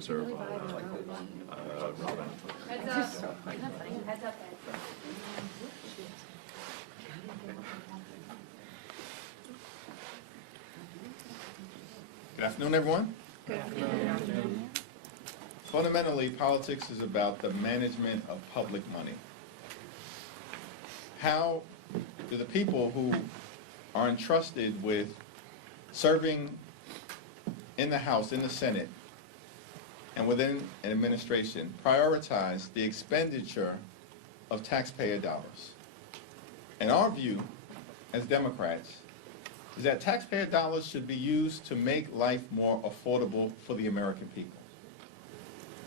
reserve Robin. Good afternoon, everyone. Good afternoon. Fundamentally, politics is about the management of public money. How do the people who are entrusted with serving in the House, in the Senate, and within an administration prioritize the expenditure of taxpayer dollars? And our view as Democrats is that taxpayer dollars should be used to make life more affordable for the American people.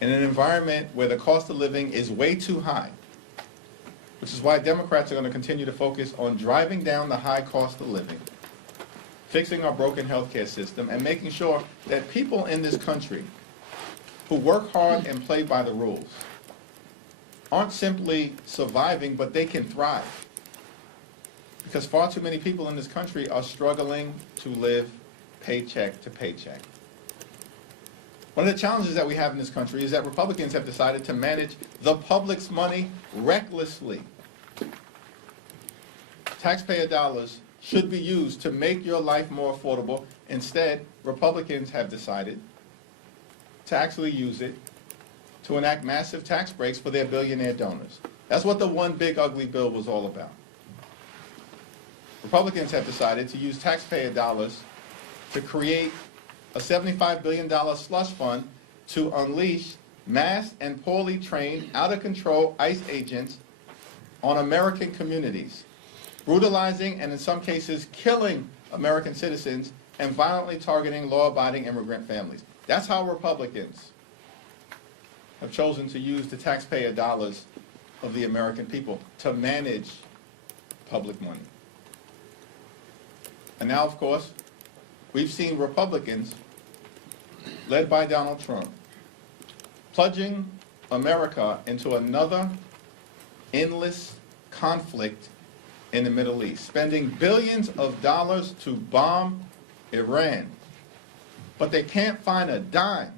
In an environment where the cost of living is way too high, which is why Democrats are going to continue to focus on driving down the high cost of living, fixing our broken healthcare system, and making sure that people in this country who work hard and play by the rules aren't simply surviving, but they can thrive. Because far too many people in this country are struggling to live paycheck to paycheck. One of the challenges that we have in this country is that Republicans have decided to manage the public's money recklessly. Taxpayer dollars should be used to make your life more affordable. Instead, Republicans have decided to actually use it to enact massive tax breaks for their billionaire donors. That's what the one big ugly bill was all about. Republicans have decided to use taxpayer dollars to create a $75 billion slush fund to unleash mass and poorly trained, out-of-control ICE agents on American communities, brutalizing and in some cases killing American citizens and violently targeting law-abiding immigrant families. That's how Republicans have chosen to use the taxpayer dollars of the American people to manage public money. And now, of course, we've seen Republicans, led by Donald Trump, plunging America into another endless conflict in the Middle East, spending billions of dollars to bomb Iran. But they can't find a dime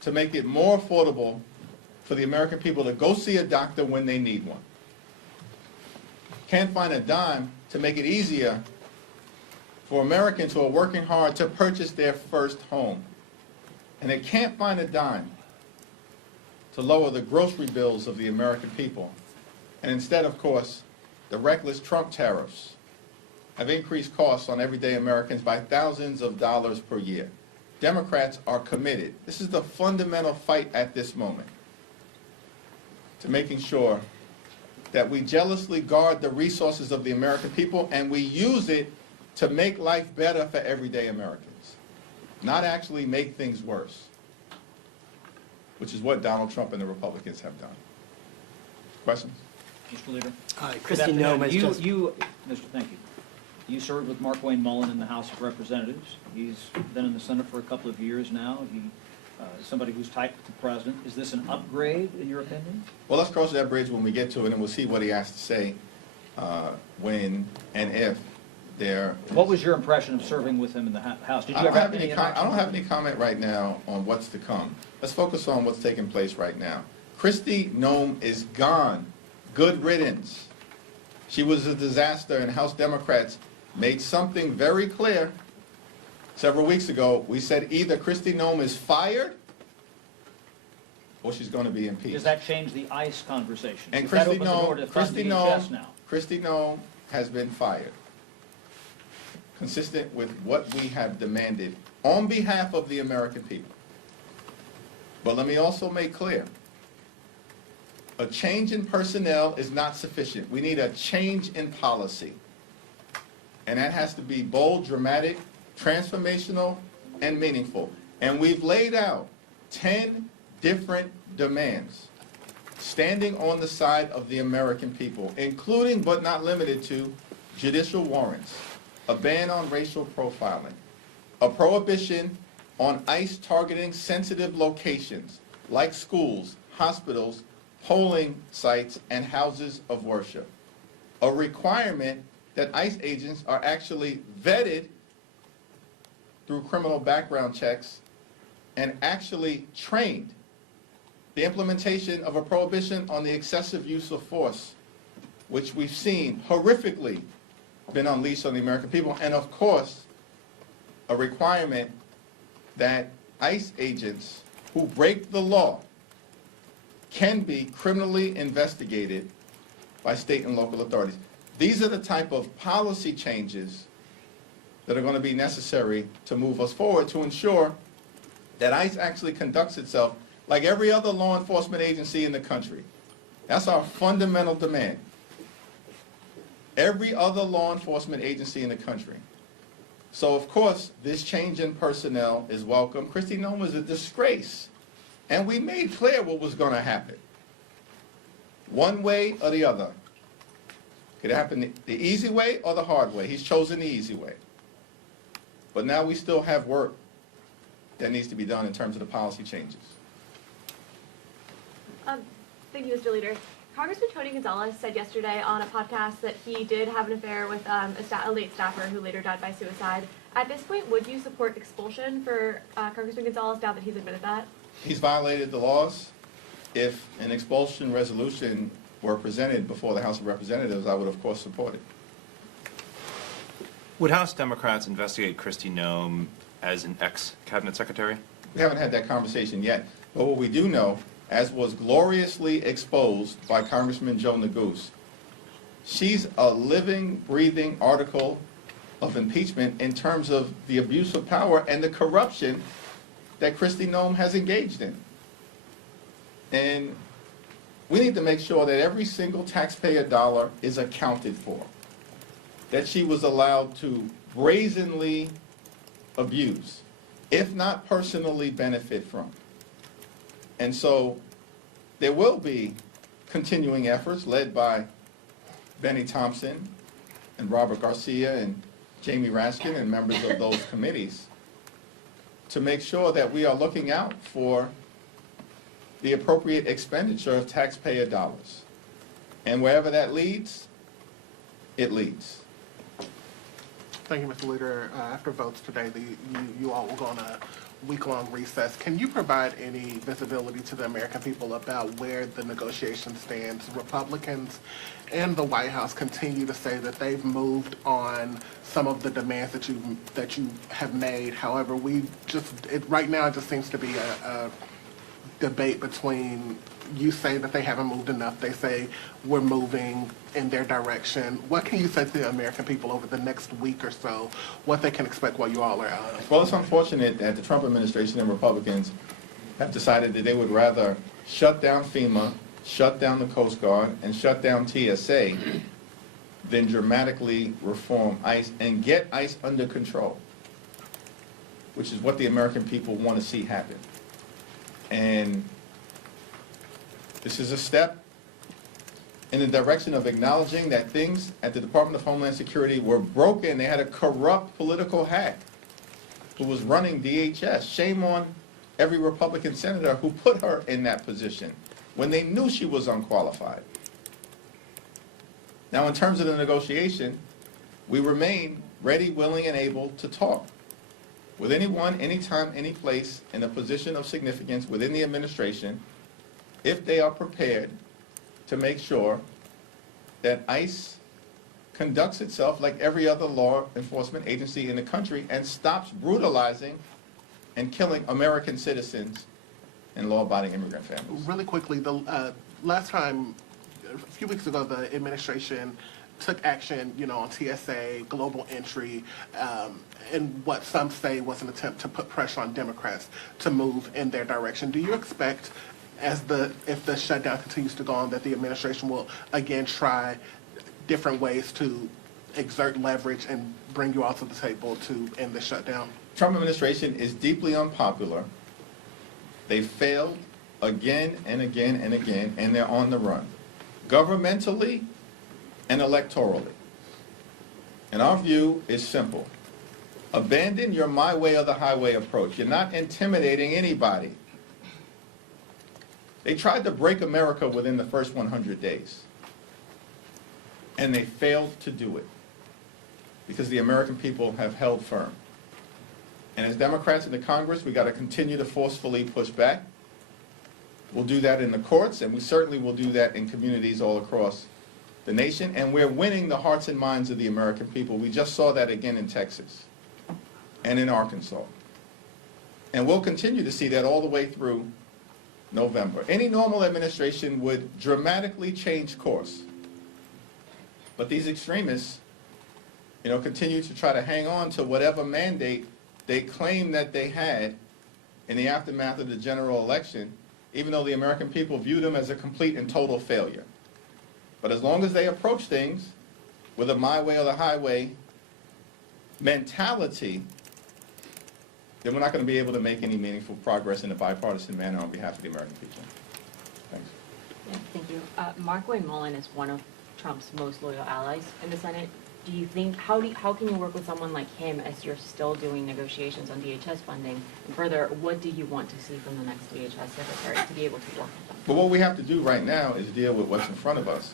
to make it more affordable for the American people to go see a doctor when they need one. Can't find a dime to make it easier for Americans who are working hard to purchase their first home. And they can't find a dime to lower the grocery bills of the American people. And instead, of course, the reckless Trump tariffs have increased costs on everyday Americans by thousands of dollars per year. Democrats are committed. This is the fundamental fight at this moment, to making sure that we jealously guard the resources of the American people and we use it to make life better for everyday Americans, not actually make things worse, which is what Donald Trump and the Republicans have done. Questions? Mr. Leader. Hi, Christy Nome has just... Thank you. You served with Mark Wayne Mullen in the House of Representatives. He's been in the Senate for a couple of years now. He somebody who's tight with the president. Is this an upgrade, in your opinion? Well, let's cross that bridge when we get to it, and we'll see what he has to say when and if there. What was your impression of serving with him in the House? Did you I don't ever have have any I don't have any comment right now on what's to come. Let's focus on what's taking place right now. Christy Nome is gone. Good riddance. She was a disaster, and House Democrats made something very clear. Several weeks ago, we said either Christy Nome is fired or she's going to be impeached. Does that change the ICE conversation? And Does that open the door to Christy Nome has been fired, consistent with what we have demanded on behalf of the American people. But let me also make clear, a change in personnel is not sufficient. We need a change in policy. And that has to be bold, dramatic, transformational, and meaningful. And we've laid out 10 different demands standing on the side of the American people, including but not limited to judicial warrants, a ban on racial profiling, a prohibition on ICE targeting sensitive locations like schools, hospitals, polling sites, and houses of worship, a requirement that ICE agents are actually vetted through criminal background checks and actually trained the implementation of a prohibition on the excessive use of force, which we've seen horrifically been unleashed on the American people, and of course, a requirement that ICE agents who break the law can be criminally investigated by state and local authorities. These are the type of policy changes that are going to be necessary to move us forward to ensure that ICE actually conducts itself like every other law enforcement agency in the country. That's our fundamental demand. Every other law enforcement agency in the country. So, of course, this change in personnel is welcome. Kristi Noem was a disgrace, and we made clear what was going to happen. One way or the other. Could happen the easy way or the hard way. He's chosen the easy way. But now we still have work that needs to be done in terms of the policy changes. Thank you, Mr. Leader. Congressman Tony Gonzalez said yesterday on a podcast that he did have an affair with a late staffer who later died by suicide. At this point, would you support expulsion for Congressman Gonzalez now that he's admitted that? He's violated the laws. If an expulsion resolution were presented before the House of Representatives, I would, of course, support it. Would House Democrats investigate Kristi Noem as an ex-cabinet secretary? We haven't had that conversation yet. But what we do know, as was gloriously exposed by Congressman Joe Neguse, she's a living, breathing article of impeachment in terms of the abuse of power and the corruption that Kristi Noem has engaged in. And we need to make sure that every single taxpayer dollar is accounted for, that she was allowed to brazenly abuse, if not personally benefit from. And so there will be continuing efforts led by Benny Thompson and Robert Garcia and Jamie Raskin and members of those committees to make sure that we are looking out for the appropriate expenditure of taxpayer dollars. And wherever that leads, it leads. Thank you, Mr. Leader. After votes today, you all will go on a week-long recess. Can you provide any visibility to the American people about where the negotiation stands? Republicans and the White House continue to say that they've moved on some of the demands that you have made. However, right now it just seems to be a debate between, you say that they haven't moved enough, they say we're moving in their direction. What can you say to the American people over the next week or so, what they can expect while you all are out? Well, it's unfortunate that the Trump administration and Republicans have decided that they would rather shut down FEMA, shut down the Coast Guard, and shut down TSA than dramatically reform ICE and get ICE under control, which is what the American people want to see happen. And this is a step in the direction of acknowledging that things at the Department of Homeland Security were broken. They had a corrupt political hack who was running DHS. Shame on every Republican senator who put her in that position when they knew she was unqualified. Now, in terms of the negotiation, we remain ready, willing, and able to talk with anyone, anytime, any place in a position of significance within the administration if they are prepared to make sure that ICE conducts itself like every other law enforcement agency in the country and stops brutalizing and killing American citizens and law-abiding immigrant families. Really quickly, the last time, a few weeks ago, the administration took action, on TSA, global entry, and what some say was an attempt to put pressure on Democrats to move in their direction. Do you expect, if the shutdown continues to go on, that the administration will again try different ways to exert leverage and bring you all to the table to end the shutdown? Trump administration is deeply unpopular. They failed again and again and again, and they're on the run, governmentally and electorally. And our view is simple. Abandon your my way or the highway approach. You're not intimidating anybody. They tried to break America within the first 100 days. And they failed to do it because the American people have held firm. And as Democrats in the Congress, we got to continue to forcefully push back. We'll do that in the courts, and we certainly will do that in communities all across the nation. And we're winning the hearts and minds of the American people. We just saw that again in Texas and in Arkansas. And we'll continue to see that all the way through November. Any normal administration would dramatically change course. But these extremists, continue to try to hang on to whatever mandate they claim that they had in the aftermath of the general election, even though the American people view them as a complete and total failure. But as long as they approach things with a my way or the highway mentality, then we're not going to be able to make any meaningful progress in a bipartisan manner on behalf of the American people. Thanks. Yeah, thank you. Markwayne Mullin is one of Trump's most loyal allies in the Senate. Do you think, how can you work with someone like him as you're still doing negotiations on DHS funding? And further, what do you want to see from the next DHS secretary to be able to work with them? But what we have to do right now is deal with what's in front of us,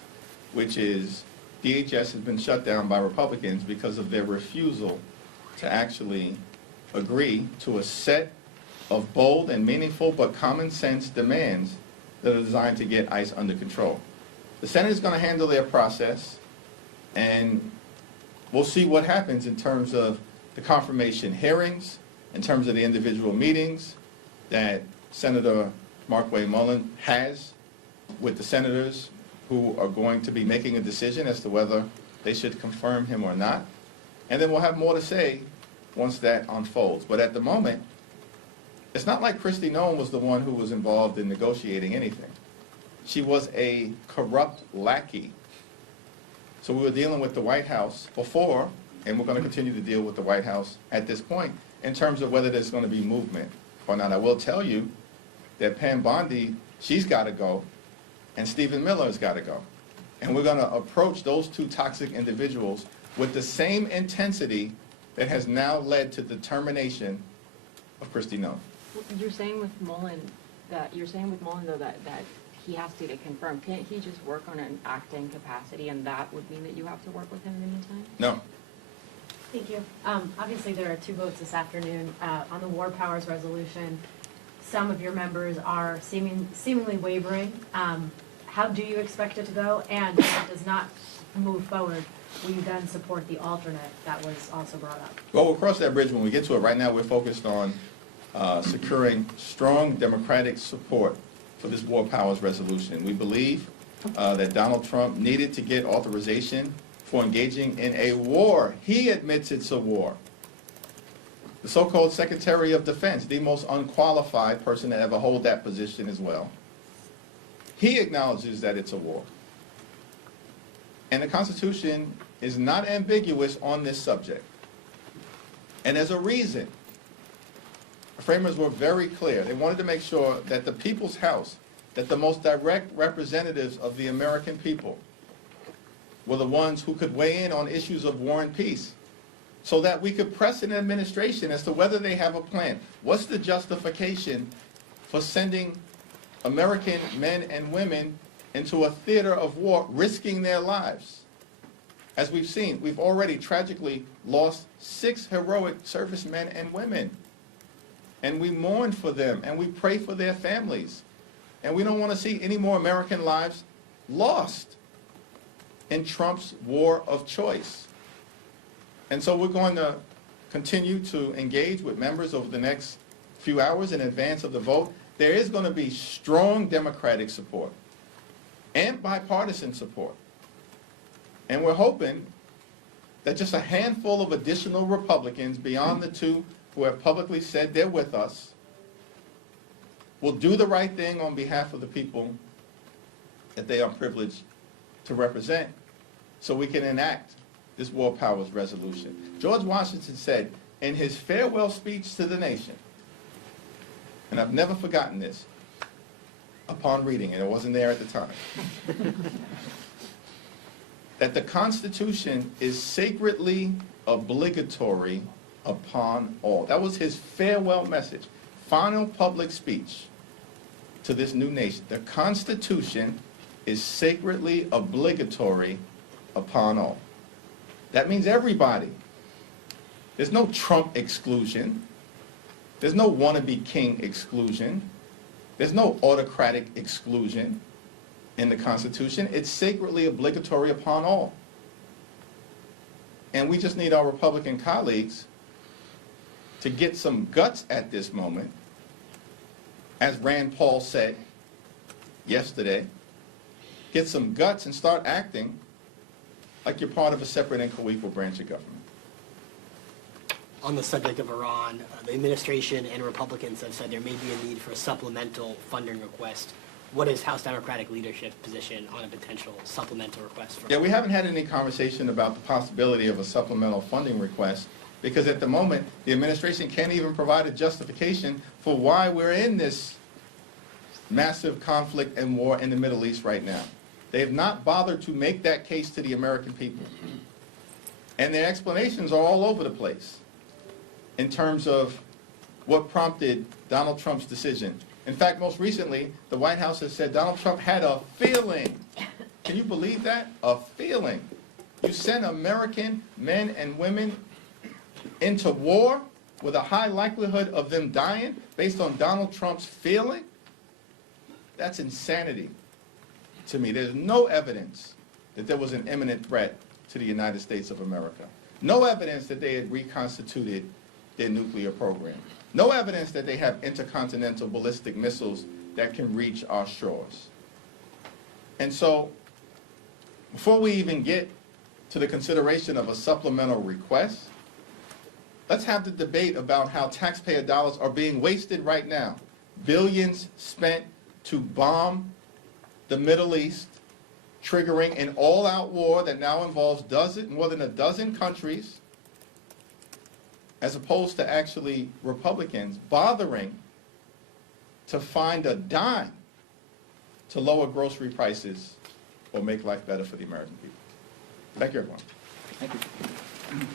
which is DHS has been shut down by Republicans because of their refusal to actually agree to a set of bold and meaningful but common sense demands that are designed to get ICE under control. The Senate is going to handle their process, and we'll see what happens in terms of the confirmation hearings, in terms of the individual meetings that Senator Markwayne Mullin has with the senators who are going to be making a decision as to whether they should confirm him or not. And then we'll have more to say once that unfolds. But at the moment, it's not like Kristi Noem was the one who was involved in negotiating anything. She was a corrupt lackey. So we were dealing with the White House before, and we're going to continue to deal with the White House at this point in terms of whether there's going to be movement or not. I will tell you that Pam Bondi, she's got to go, and Stephen Miller's got to go. And we're going to approach those two toxic individuals with the same intensity that has now led to the termination of Kristi Noem. You're saying with Mullin that he has to confirm. Can't he just work on an acting capacity, and that would mean that you have to work with him in the meantime? No. Thank you. Obviously, there are two votes this afternoon on the War Powers Resolution. Some of your members are seemingly wavering. How do you expect it to go? And if it does not move forward, will you then support the alternate that was also brought up? Well, we'll cross that bridge when we get to it. Right now, we're focused on securing strong Democratic support for this War Powers Resolution. We believe that Donald Trump needed to get authorization for engaging in a war. He admits it's a war. The so-called Secretary of Defense, the most unqualified person to ever hold that position as well, he acknowledges that it's a war. And the Constitution is not ambiguous on this subject. And there's a reason. The framers were very clear. They wanted to make sure that the people's house, that the most direct representatives of the American people were the ones who could weigh in on issues of war and peace, so that we could press an administration as to whether they have a plan. What's the justification for sending American men and women into a theater of war, risking their lives? As we've seen, we've already tragically lost 6 heroic servicemen and women. And we mourn for them, and we pray for their families. And we don't want to see any more American lives lost in Trump's war of choice. And so we're going to continue to engage with members over the next few hours in advance of the vote. There is going to be strong Democratic support and bipartisan support. And we're hoping that just a handful of additional Republicans beyond the 2 who have publicly said they're with us will do the right thing on behalf of the people that they are privileged to represent, so we can enact this War Powers Resolution. George Washington said in his farewell speech to the nation, and I've never forgotten this upon reading it, it wasn't there at the time, that the Constitution is sacredly obligatory upon all. That was his farewell message, final public speech to this new nation. The Constitution is sacredly obligatory upon all. That means everybody. There's no Trump exclusion. There's no wannabe king exclusion. There's no autocratic exclusion in the Constitution. It's sacredly obligatory upon all. And we just need our Republican colleagues to get some guts at this moment, as Rand Paul said yesterday, get some guts and start acting like you're part of a separate and co-equal branch of government. On the subject of Iran, the administration and Republicans have said there may be a need for a supplemental funding request. What is House Democratic leadership's position on a potential supplemental request? Yeah, we haven't had any conversation about the possibility of a supplemental funding request because at the moment, the administration can't even provide a justification for why we're in this massive conflict and war in the Middle East right now. They have not bothered to make that case to the American people. And their explanations are all over the place in terms of what prompted Donald Trump's decision. In fact, most recently, the White House has said Donald Trump had a feeling. Can you believe that? A feeling. You send American men and women into war with a high likelihood of them dying based on Donald Trump's feeling? That's insanity to me. There's no evidence that there was an imminent threat to the United States of America. No evidence that they had reconstituted their nuclear program. No evidence that they have intercontinental ballistic missiles that can reach our shores. And so, before we even get to the consideration of a supplemental request, let's have the debate about how taxpayer dollars are being wasted right now. Billions spent to bomb the Middle East, triggering an all-out war that now involves more than a dozen countries, as opposed to actually Republicans bothering to find a dime to lower grocery prices or make life better for the American people. Thank you, everyone. Thank you.